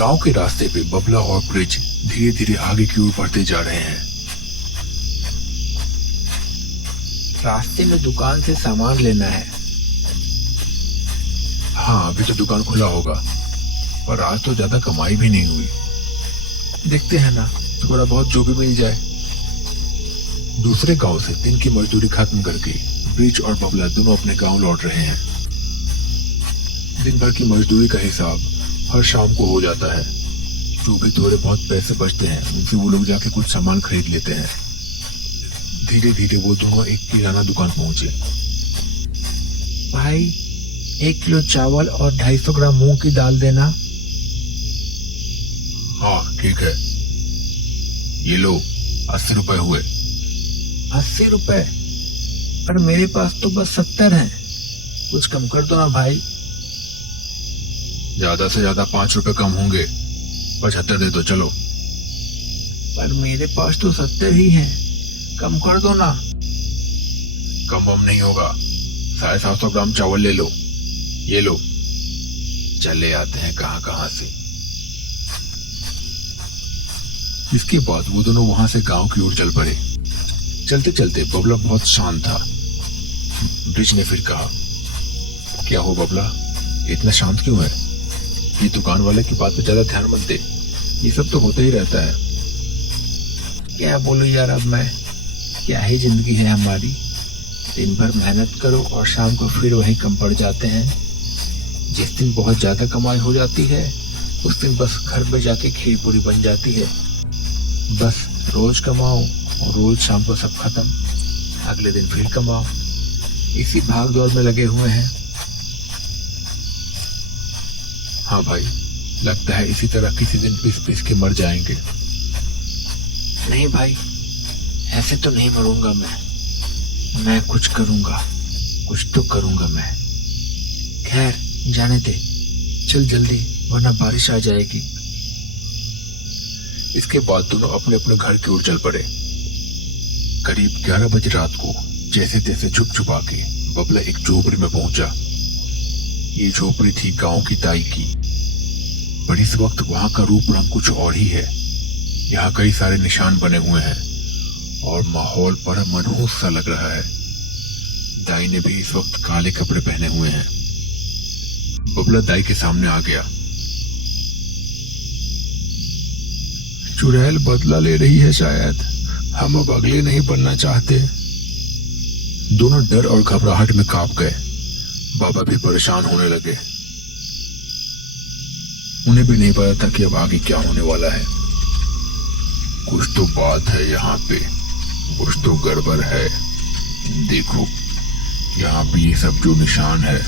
गांव के रास्ते पे बबला और ब्रिज धीरे धीरे आगे की ओर बढ़ते जा रहे हैं। रास्ते में दुकान से सामान लेना है। हाँ, अभी तो दुकान खुला होगा, पर आज तो ज्यादा कमाई भी नहीं हुई। देखते हैं ना, थोड़ा बहुत जो भी मिल जाए। दूसरे गांव से दिन की मजदूरी खत्म करके ब्रिज और बबला दोनों अपने गांव लौट रहे हैं। दिन भर की मजदूरी का हिसाब हर शाम को हो जाता है। जो भी थोड़े बहुत पैसे बचते हैं उनसे वो लोग जाके कुछ सामान खरीद लेते हैं। धीरे धीरे वो दोनों एक किराना दुकान पहुंचे। भाई 1 किलो चावल और 250 ग्राम मूंग की दाल देना। हाँ ठीक है, ये लो 80 रुपए हुए। 80 रुपए? पर मेरे पास तो बस 70 हैं। कुछ कम कर दो ना भाई। ज्यादा से ज्यादा 5 रुपए कम होंगे। 75 दे दो चलो। पर मेरे पास तो 70 ही हैं, कम कर दो ना। कम वम नहीं होगा। 750 ग्राम चावल ले लो, ये लो। चले आते हैं कहाँ कहाँ से। इसके बाद वो दोनों वहां से गांव की ओर चल पड़े। चलते चलते बबला बहुत शांत था। ब्रिज ने फिर कहा, क्या हो बबला, इतना शांत क्यों है? ये दुकान वाले की बात पे ज्यादा ध्यान मत दे, ये सब तो होता ही रहता है। क्या बोलूं यार, अब मैं, क्या ही जिंदगी है हमारी। दिन भर मेहनत करो और शाम को फिर वही कम पड़ जाते हैं। जिस दिन बहुत ज्यादा कमाई हो जाती है उस दिन बस घर पे जाके खीर पूरी बन जाती है। बस रोज कमाओ और रोज शाम को सब खत्म, अगले दिन फिर कमाओ। इसी भाग दौड़ में लगे हुए हैं। हाँ भाई, लगता है इसी तरह किसी दिन पीस पीस के मर जाएंगे। नहीं भाई, ऐसे तो नहीं मरूंगा मैं कुछ करूंगा, कुछ तो करूंगा मैं। खैर जाने दे, चल जल्दी वरना बारिश आ जाएगी। इसके बाद दोनों अपने अपने घर की ओर चल पड़े। करीब 11 बजे रात को जैसे तैसे छुप छुपा के बबला एक झोपड़ी में पहुंचा। ये झोपड़ी थी गांव की दाई की, पर इस वक्त वहां का रूप रंग कुछ और ही है। यहाँ कई सारे निशान बने हुए हैं और माहौल बड़ा मनहूस सा लग रहा है। दाई ने भी इस वक्त काले कपड़े पहने हुए हैं। बबला दाई के सामने आ गया। चुड़ैल बदला ले रही है शायद, हम अब अगले नहीं बनना चाहते। दोनों डर और घबराहट में कांप गए। बाबा भी परेशान होने लगे। उन्हें भी नहीं पता था कि अब आगे क्या होने वाला है। कुछ तो बात है यहाँ पे, कुछ तो गड़बड़ है। देखो, यहाँ पे ये सब जो निशान है,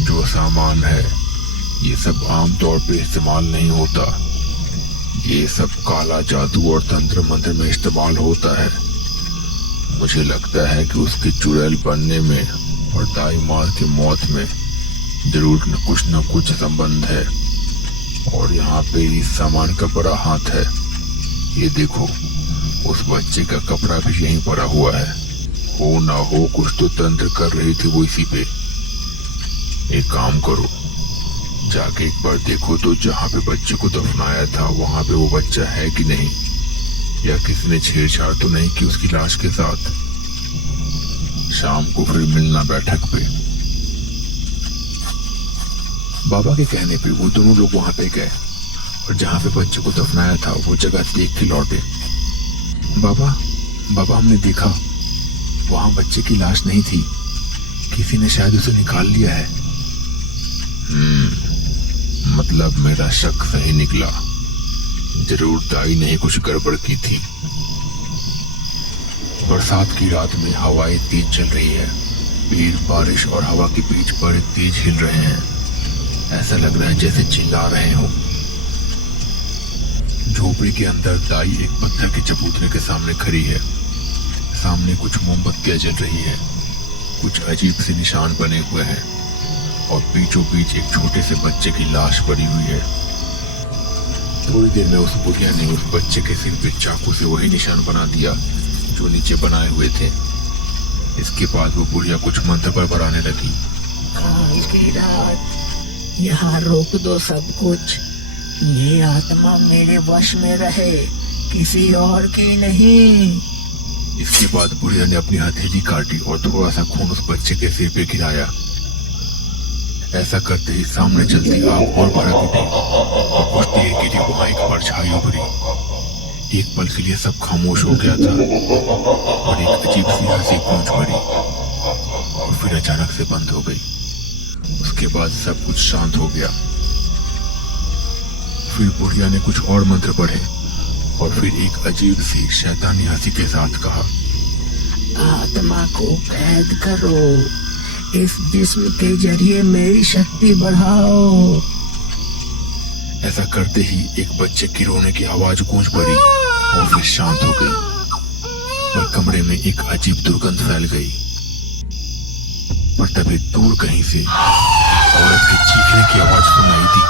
जो सामान है, ये सब आमतौर पे इस्तेमाल नहीं होता। ये सब काला जादू और तंत्र मंत्र में इस्तेमाल होता है। मुझे लगता है कि उसके चुड़ैल बनने में और दाई माँ की मौत में जरूर न कुछ संबंध है। और यहाँ पे इस सामान का बड़ा हाथ है। ये देखो, उस बच्चे का कपड़ा भी यहीं पड़ा हुआ है। हो ना हो कुछ तो तंत्र कर रही थी वो इसी पे। एक काम करो, जाके एक बार देखो तो जहाँ पे बच्चे को दफनाया था वहां पे वो बच्चा है कि नहीं, या किसी ने छेड़छाड़ तो नहीं की उसकी लाश के साथ। शाम को फिर मिलना बैठक पे। बाबा के कहने पे वो दोनों लोग वहां पे गए और जहाँ पे बच्चे को दफनाया था वो जगह देख के लौटे। बाबा हमने देखा, वहां बच्चे की लाश नहीं थी, किसी ने शायद उसे निकाल लिया है। मतलब मेरा शक सही निकला। जरूर दाई ने कुछ गड़बड़ की थी। बरसात की रात में हवाएं तेज चल रही है। पेड़ बारिश और हवा के बीच बड़े तेज हिल रहे हैं। ऐसा लग रहा है जैसे चिल्ला रहे हो। झोपड़ी के अंदर दाई एक पत्थर के चबूतरे के सामने खड़ी है। सामने कुछ मोमबत्तियां जल रही है। कुछ अजीब से निशान बने हुए हैं और बीचों बीच एक छोटे से बच्चे की लाश पड़ी हुई है। थोड़ी देर में उस बुढ़िया ने उस बच्चे के सिर पे चाकू से वही निशान बना दिया जो नीचे बनाए हुए थे। इसके बाद वो बुढ़िया कुछ मंत्र बड़बड़ाने लगी। काल की रात, यहाँ रोक दो सब कुछ, ये आत्मा मेरे वश में रहे, किसी और की नहीं। इसके बाद बुढ़िया ने अपनी हथेली काटी और थोड़ा सा खून उस बच्चे के सिर पे गिराया। ऐसा करते ही सामने चलती आग और भड़क उठी और कुछ देर के लिए वहां एक परछाई उभरी। एक पल के लिए सब खामोश हो गया था और एक अजीब सी हंसी गूंज पड़ी और फिर अचानक से बंद हो गई। उसके बाद सब कुछ शांत हो गया। फिर बुढ़िया ने कुछ और मंत्र पढ़े और फिर एक अजीब सी शैतानी हंसी के साथ कहा, आत्मा को कैद करो, इस जिस्म के जरिए मेरी शक्ति बढ़ाओ। ऐसा करते ही एक बच्चे की रोने की आवाज गूंज पड़ी और फिर शांत हो गई और कमरे में एक अजीब दुर्गंध फैल गई। पर तभी दूर कहीं से औरत के चीखने की आवाज सुनाई दी।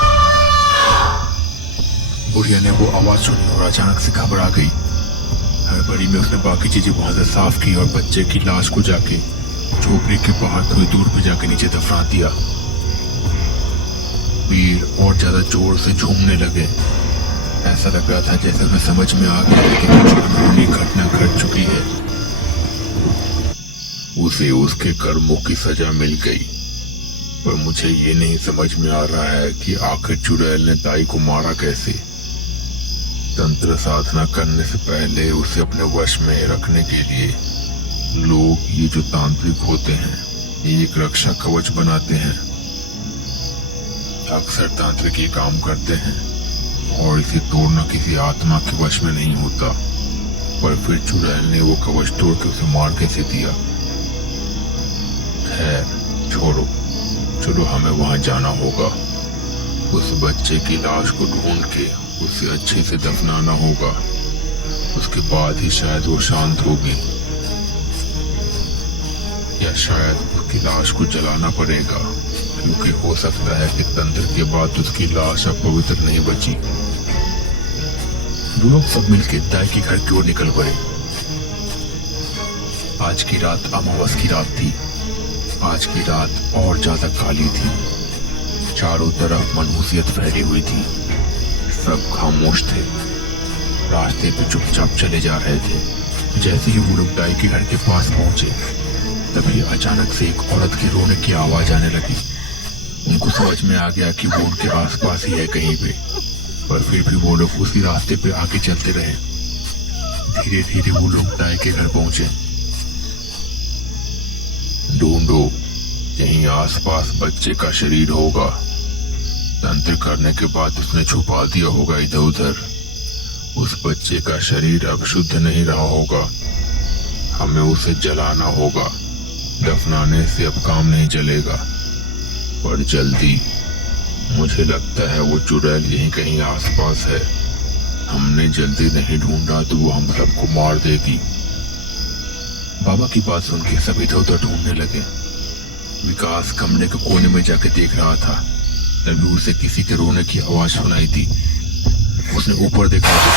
बुढ़िया ने वो आवाज सुनी और अचानक से घबरा गई। हड़बड़ी में उसने बाकी चीजें वहां से साफ की और बच्चे की लाश को जाके झोपड़ी के बाहर थोड़ी दूर पे जाके नीचे दफना दिया। पेड़ और ज्यादा जोर से झूमने लगे। ऐसा लग रहा था जैसे उन्हें समझ में आ गया कि कुछ अनहोनी घटना घट चुकी है। उसे उसके कर्मों की सजा मिल गई, पर मुझे ये नहीं समझ में आ रहा है कि आखिर चुड़ैल ने ताई को मारा कैसे। तंत्र साधना करने से पहले उसे अपने वश में रखने के लिए लोग, ये जो तांत्रिक होते हैं, ये एक रक्षा कवच बनाते हैं। अक्सर तांत्रिक ये काम करते हैं और इसे तोड़ना किसी आत्मा के वश में नहीं होता। पर फिर चुड़ैल ने वो कवच तोड़ के उसे मार कैसे दिया। खैर छोड़ो, चलो हमें वहां जाना होगा। उस बच्चे की लाश को ढूंढ के उसे अच्छे से दफनाना होगा। उसके बाद ही शायद वो शांत होगी, या शायद उसकी लाश को जलाना पड़ेगा, क्योंकि हो सकता है कि तंत्र के बाद उसकी लाश अब पवित्र नहीं बची। वो लोग सब मिलकर दाई के घर की ओर निकल पड़े। आज की रात अमावस की रात थी। आज की रात और ज्यादा काली थी। चारों तरफ मनहूसियत फैली हुई थी। सब खामोश थे, रास्ते पे चुपचाप चले जा रहे थे। जैसे ही वो लोग दाई के घर के पास पहुंचे, तभी अचानक से एक औरत की रोने की आवाज आने लगी। उनको समझ में आ गया कि वो उनके आसपास ही है कहीं पे, पर फिर भी वो लोग उसी रास्ते पे आगे चलते रहे। धीरे धीरे वो लोग दाई के घर पहुंचे। ढूंढो, यहीं आसपास बच्चे का शरीर होगा। तंत्र करने के बाद उसने छुपा दिया होगा इधर उधर। उस बच्चे का शरीर अब शुद्ध नहीं रहा होगा। हमें उसे जलाना होगा। दफनाने से अब काम नहीं चलेगा, पर जल्दी। मुझे लगता है वो चुड़ैल यहीं कहीं आसपास है। हमने जल्दी नहीं ढूंढा तो वो हम सबको मार देगी। बाबा की बात सुन के सब इधर उधर ढूंढने लगे। विकास कमरे के कोने में जाके देख रहा था, तभी उसे किसी के रोने की आवाज सुनाई दी। उसने ऊपर देखा तो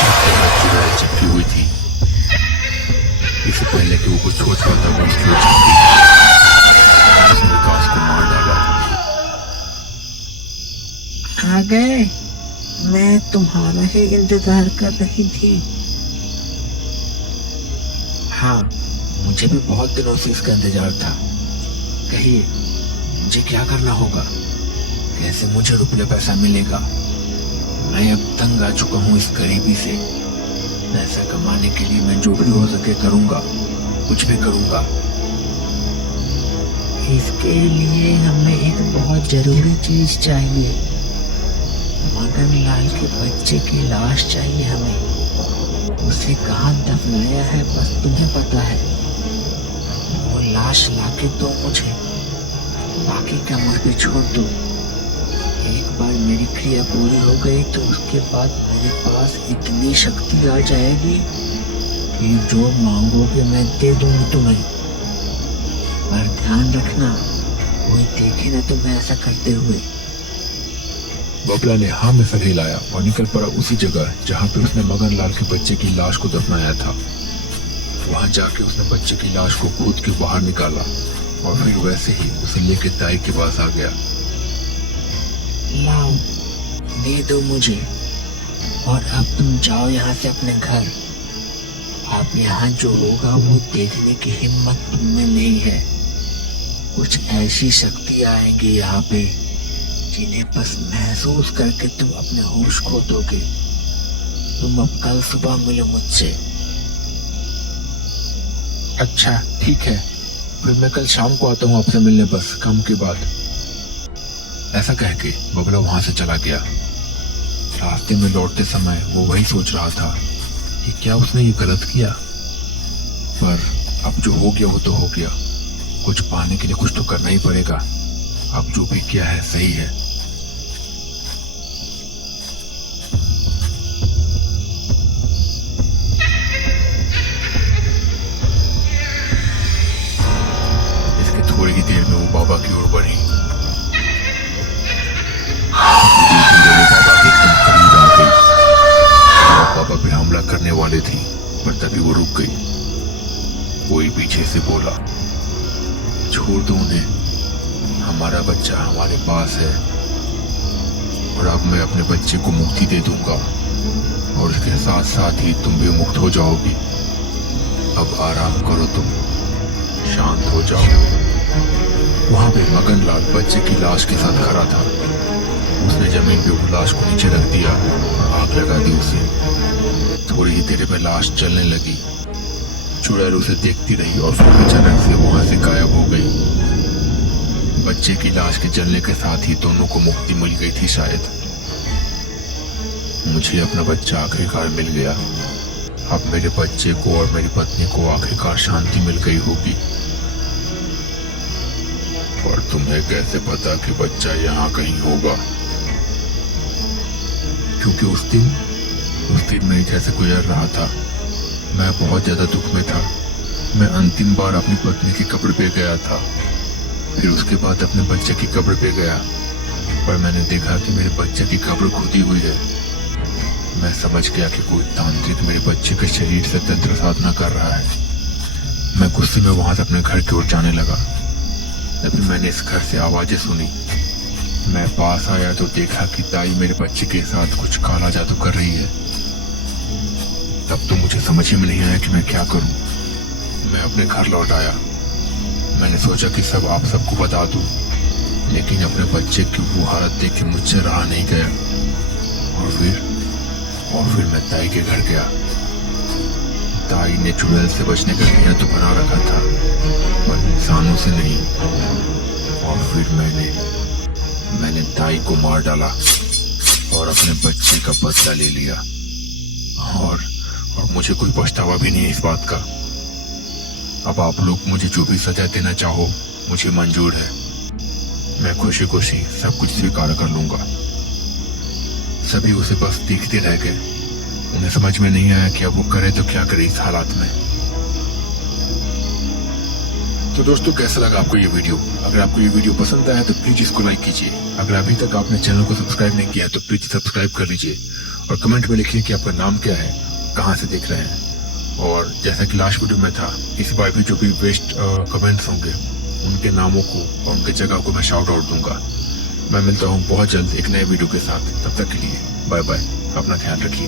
चुड़ैल चिपकी हुई थी। इससे पहले कि वो कुछ सोच पाता वो उसकी ओर चिपकी। उसने विकास को मार डाला। आ गए? मैं तुम्हारा ही इंतजार कर रही थी। हाँ, मुझे भी बहुत दिनों से इसका इंतजार था। कहिए, मुझे क्या करना होगा? कैसे मुझे रुपये पैसा मिलेगा? मैं अब तंग आ चुका हूँ इस गरीबी से। पैसा कमाने के लिए मैं जो भी हो सके करूँगा, कुछ भी करूँगा। इसके लिए हमें एक बहुत जरूरी चीज चाहिए। मगन लाल के बच्चे की लाश चाहिए हमें। उसे कहाँ दफनाया है बस तुम्हें पता है। वो लाश लाके दो मुझे, बाकी का मुझ पे छोड़ दो। एक बार मेरी क्रिया पूरी हो गई तो उसके बाद मेरे पास इतनी शक्ति आ जाएगी कि जो मांगोगे मैं दे दूंगी तुम्हें। पर ध्यान रखना, कोई देखे ना तुम्हें ऐसा करते हुए। बबला ने हाँ में सर हिलाया और निकल पड़ा उसी जगह जहाँ पे उसने मगन लाल के बच्चे की लाश को दफनाया था। वहां जाके उसने बच्चे की लाश को कूद के बाहर निकाला और फिर वैसे ही उसे लेके दाई के पास आ गया। लाओ, दे दो मुझे। और अब तुम जाओ यहाँ से अपने घर। अब यहाँ जो होगा वो देखने की हिम्मत तुममें नहीं है। कुछ ऐसी शक्ति आएंगी यहाँ पे जिन्हें बस महसूस करके तुम अपने होश खो दोगे। तुम अब कल सुबह मिलो मुझसे। अच्छा ठीक है, फिर मैं कल शाम को आता हूँ आपसे मिलने, बस काम के बाद। ऐसा कह के बबला वहां से चला गया। रास्ते में लौटते समय वो वही सोच रहा था कि क्या उसने ये गलत किया, पर अब जो हो गया वो तो हो गया। कुछ पाने के लिए कुछ तो करना ही पड़ेगा। अब जो भी किया है सही है। इसके थोड़ी ही देर में वो बाबा की ओर बढ़ी। बाबा पे हमला करने वाले थी, पर तभी वो रुक गई। कोई पीछे से बोला, छोड़ दो उन्हें, हमारा बच्चा हमारे पास है और अब मैं अपने बच्चे को मुक्ति दे दूंगा और उसके साथ साथ ही तुम भी मुक्त हो जाओगी। अब आराम करो, तुम शांत हो जाओ। वहां पे मगनलाल बच्चे की लाश के साथ खड़ा था। उसने जमीन पे वो लाश को नीचे रख दिया और आग लगा दी उसे। थोड़ी ही देर में लाश जलने लगी। चुड़ैल उसे देखती रही और फिर अचानक से वहां से गायब हो गई। बच्चे की लाश के जलने के साथ ही दोनों को मुक्ति मिल गई थी शायद। मुझे अपना बच्चा आखिरकार मिल गया। अब मेरे बच्चे को और मेरी पत्नी को आखिरकार शांति मिल गई होगी। और तुम्हें कैसे पता कि बच्चा यहाँ कहीं होगा? क्योंकि उस दिन मैं जैसे गुजर रहा था। मैं बहुत ज्यादा दुख में था। मैं अंतिम बार अपनी पत्नी की कब्र पे गया था, फिर उसके बाद अपने बच्चे की कब्र पे गया, पर मैंने देखा कि मेरे बच्चे की कब्र खुदी हुई है। मैं समझ गया कि कोई तांत्रिक मेरे बच्चे के शरीर से तंत्र साधना कर रहा है। मैं गुस्से में वहां से अपने घर की ओर जाने लगा। तभी मैंने इस घर से आवाजें सुनी। मैं पास आया तो देखा कि ताई मेरे बच्चे के साथ कुछ काला जादू कर रही है। तब तो मुझे समझ ही में नहीं आया कि मैं क्या करूं। मैं अपने घर लौट आया। मैंने सोचा कि सब आप सबको बता दूं, लेकिन अपने बच्चे की वो हालत देख के मुझसे रहा नहीं गया। और फिर मैं ताई के घर गया। ताई ने चुड़ैल से बचने का नियम तो बना रखा था, पर इंसानों से नहीं। और फिर मैंने ताई को मार डाला और अपने बच्चे का बदला ले लिया। और मुझे कोई पछतावा भी नहीं है इस बात का। अब आप लोग मुझे जो भी सजा देना चाहो मुझे मंजूर है। मैं खुशी खुशी सब कुछ स्वीकार कर लूंगा। सभी उसे बस देखते रह गए। उन्हें समझ में नहीं आया कि अब वो करे तो क्या करे इस हालात में। तो दोस्तों, कैसा लगा आपको ये वीडियो? अगर आपको ये वीडियो पसंद आया तो प्लीज इसको लाइक कीजिए। अगर अभी तक आपने चैनल को सब्सक्राइब नहीं किया तो प्लीज सब्सक्राइब कर लीजिए और कमेंट में लिखिए कि आपका नाम क्या है, कहाँ से देख रहे हैं। और जैसा कि लास्ट वीडियो में था, इस बार भी जो भी बेस्ट कमेंट्स होंगे उनके नामों को और उनके जगह को मैं शाउट आउट दूंगा। मैं मिलता हूँ बहुत जल्द एक नए वीडियो के साथ। तब तक के लिए बाय बाय, अपना ख्याल रखिए।